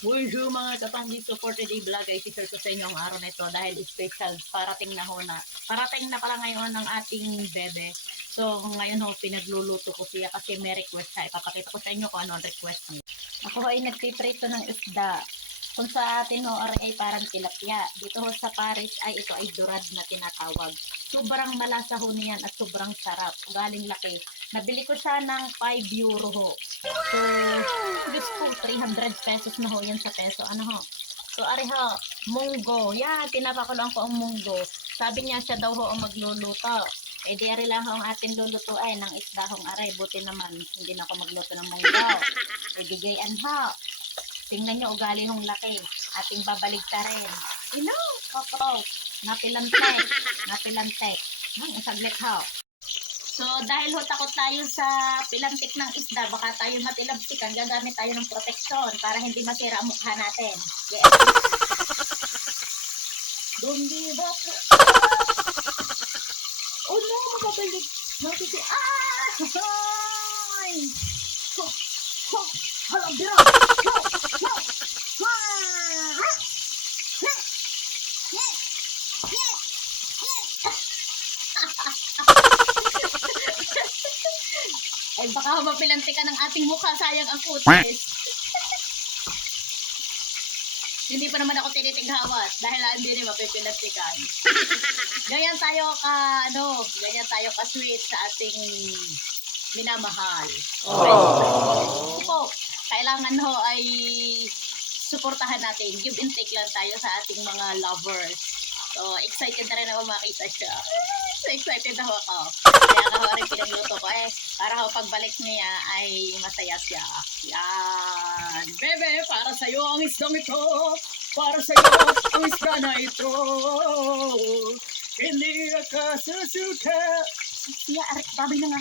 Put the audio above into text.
Bonjour mga kapamilya, support today vlog ay share ko sa inyo ang araw na ito dahil special parating na pala ngayon ng ating bebe. So ngayon ho pinagluluto ko siya kasi may request siya. Ipapakita ko sa inyo kung ano ang request niya. Ako ay nagpiprito ng isda. Kung sa atin ho ay parang tilapia. Dito ho sa Paris ay ito ay dorad na tinatawag. Sobrang malasa ho niyan at sobrang sarap. Galing laki. Nabili ko siya ng 5 euro ho. So, Diyos ko, 300 pesos na ho yan sa peso. Ano ho? So, ari ho, munggo. Yan, tinapakuloan ko ang munggo. Sabi niya siya daw ho ang magluluto. Eh, di ari lang ho ang ating lulutuin ng isda hong are. Buti naman, hindi na ako magluto ng munggo. Eh, bigayan ho. Tingnan nyo, ugali hong laki. Ating babalik ta rin. Ino, opo. Napilantek. Napilantek. Isaglit ho. So, dahil ho takot tayo sa pilantik ng isda, baka tayo matilabsikan, gagamit tayo ng proteksyon para hindi masira ang mukha natin. Yes. Dundi ba po? Oh no, mababalik. Masisi. Ay! Ho! Ho! Halang bira! Ho! Ho! Ay, baka mapilanti ka ng ating mukha, sayang ang kutis. Hindi pa naman ako tinitighawat dahil hindi rin mapipilantikan. Ganyan tayo ka sweet sa ating minamahal. Okay. So, kailangan ho ay suportahan natin. Give and take lang tayo sa ating mga lovers. So, excited na rin ako makita siya. So, excited na ako. Kaya ako rin pinagluto ko para ho pagbalik niya ay masaya siya. Yan. Bebe, para sa'yo ang isdang ito. Para sa'yo ang isda na ito. Hindi ka susuka. Siya, babay na nga.